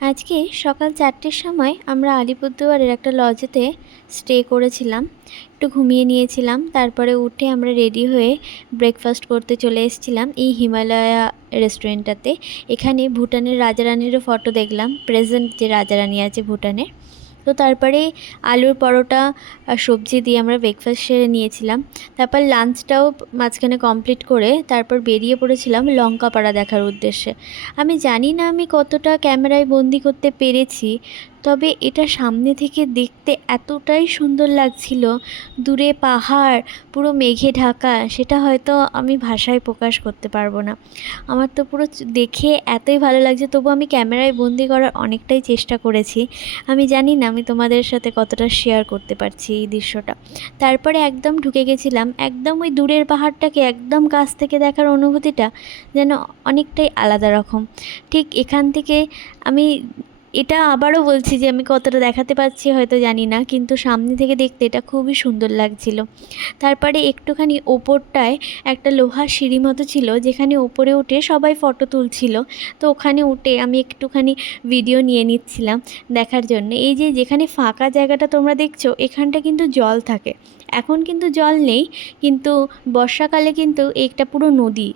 আজকে সকাল 4টের সময় আমরা আলিপুরদুয়ারের একটা লজেতে স্টে করেছিলাম। একটু ঘুমিয়ে নিয়েছিলাম, তারপরে উঠে আমরা রেডি হয়ে ব্রেকফাস্ট করতে চলে এসেছিলাম এই হিমালয়া রেস্টুরেন্টটাতে। এখানে ভুটানের রাজারানিরও ফটো দেখলাম, প্রেজেন্ট যে রাজারানি আছে ভুটানের। তো তারপরে আলুর পরোটা আর সবজি দিয়ে আমরা ব্রেকফাস্ট সেরে নিয়েছিলাম। তারপর লাঞ্চটাও মাঝখানে কমপ্লিট করে তারপর বেরিয়ে পড়েছিলাম লঙ্কাপাড়া দেখার উদ্দেশ্যে। আমি জানি না আমি কতটা ক্যামেরায় বন্দি করতে পেরেছি, তবে এটা সামনে থেকে দেখতে এতটাই সুন্দর লাগছিল। দূরে পাহাড় পুরো মেঘে ঢাকা, সেটা হয়তো আমি ভাষায় প্রকাশ করতে পারবো না। আমার তো পুরো দেখে এতই ভালো লাগছে, তবু আমি ক্যামেরায় বন্দি করার অনেকটাই চেষ্টা করেছি। আমি জানি না আমি তোমাদের সাথে কতটা শেয়ার করতে পারছি এই দৃশ্যটা। তারপরে একদম ঢুকে গেছিলাম, একদম ওই দূরের পাহাড়টাকে একদম কাছ থেকে দেখার অনুভূতিটা যেন অনেকটাই আলাদা রকম। ঠিক এখান থেকে আমি এটা আবারও বলছি যে আমি কতটা দেখাতে পারছি হয়তো জানি না, কিন্তু সামনে থেকে দেখতে এটা খুবই সুন্দর লাগছিল। তারপরে একটুখানি ওপরটায় একটা লোহার সিঁড়ি মতো ছিল, যেখানে ওপরে উঠে সবাই ফটো তুলছিল। তো ওখানে উঠে আমি একটুখানি ভিডিও নিয়ে নিচ্ছিলাম দেখার জন্য। এই যে যেখানে ফাঁকা জায়গাটা তোমরা দেখছো, এখানটা কিন্তু জল থাকে। এখন কিন্তু জল নেই, কিন্তু বর্ষাকালে কিন্তু এটা পুরো নদী,